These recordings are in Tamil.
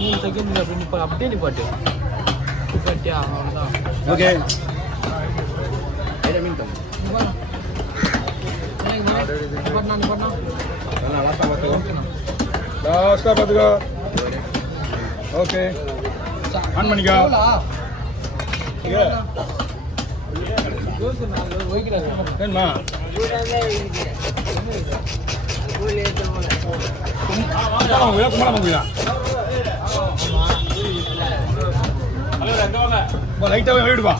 3 செகண்ட் அப்படி அப்படியே நிப்பாட்டு கட்டியா அவ்வளோதான். ஓகே லாஸ்டா பாத்துக்கோ. ஓகே ஆன் பண்ணிக்கோ. ஏன்மா லைட்டாவே விடுப்பா.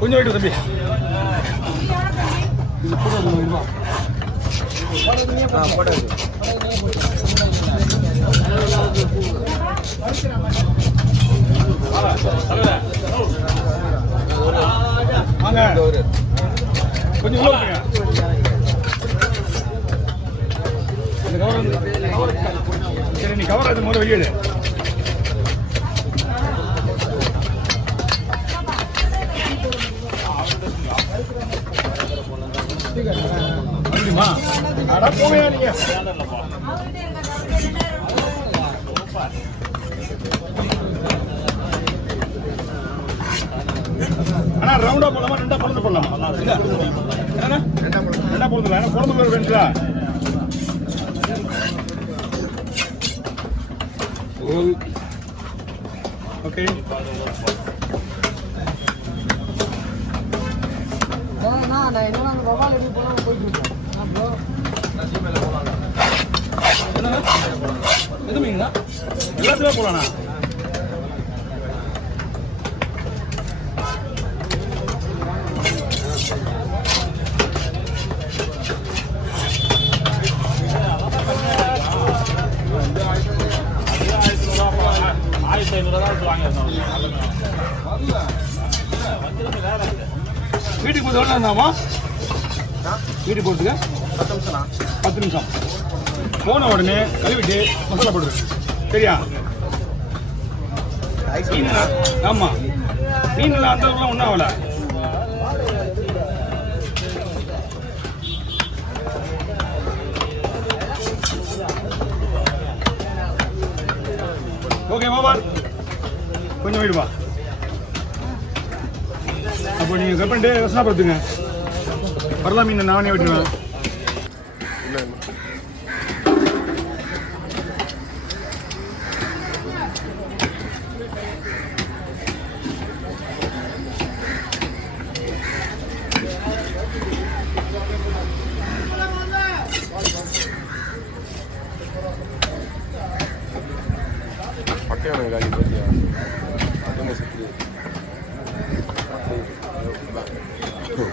கொஞ்சம் விட்டு தம்பி. கொஞ்சம் சரி, நீ கவர் அது முதல்ல வெளியே போவையா நீங்க. ஆனா ரவுண்டா போடலாமா ரெண்டா பொழுது போடலாமா? ரெண்டா பொழுது பொழுது பேர் வேண்டா. ஓகே எல்லாத்துமே போலாண்ணா. வீட்டுக்கு போது எவ்வளோ வீட்டுக்கு போகிறதுக்கு 10 நிமிஷம். போன உடனே கழுவிட்டு மசாலா போடுறது. சரியா? ஆமா, மீன்லாம் அந்த அளவுக்குலாம் ஒன்றும் ஆகல. ஓகே பாபா, கொஞ்சம் வீடுவா. அப்போ நீங்கள் கட் பண்ணிட்டு ரசனா பார்த்துங்க. வரலா மீன் நானே விட்டுருவேன்.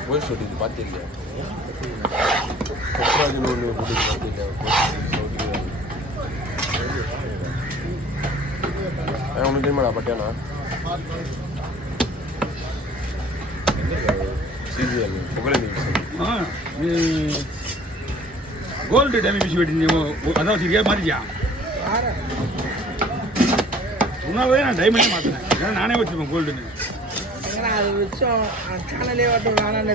போய் சொல்லிட்டு பார்த்திருக்கேன். உனக்கு தெரியுமாடா பட்டியானா? சிஜிஎல் புகழ் கோல்டு டேமி பிச்சு வெட்டி அதான் சரியா மாறிச்சா? உன்னாவே நான் டைமண்டே மாற்றினேன். ஏன்னா நானே வச்சுருப்பேன் கோல்டுன்னு. அது வச்சோம் சேனலே ஓட்டம் வேணான்னு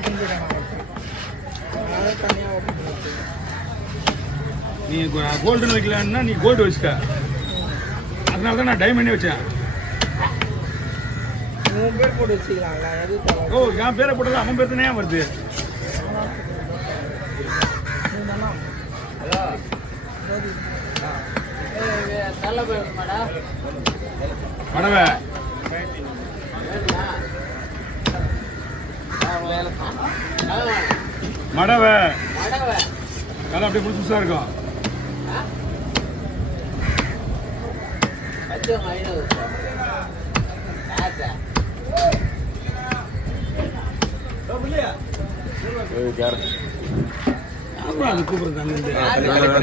நீ கோல்டுன்னு வைக்கலான்னா நீ கோல்டு வச்சுக்க. அதனால தான் நான் டைமண்டே வச்சேன். 3 பேர் போட்டு வச்சுக்கலாங்களா? ஓ, என் பேரை போட்டது அவன் பேர் தானே வருது. மடவை மடவை கலை அப்படியே புதுசா இருக்கும்.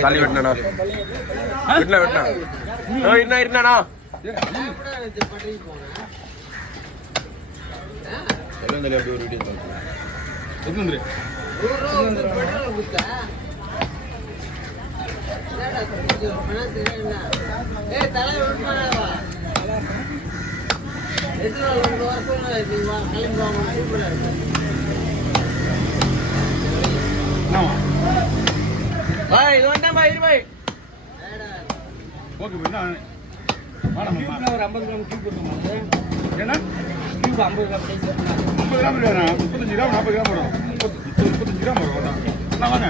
தள்ளி வெட்டினா வெட்டினா இருந்தானா ஒரு வீடியோ பாய் இது வந்தா பாய் இரு பாய் ஓகே ப்ரோ நான் வாடம்மா ஒரு 50 கிராம் கியூப் கொடுக்கணும். ஏன்னா கியூப் 50 கிராம் சைஸ். 50 கிராம் இல்லைண்ணா 35 கிராம் 40 கிராம் வரும் 35 கிராம் வரும் அதான் நான் வாங்க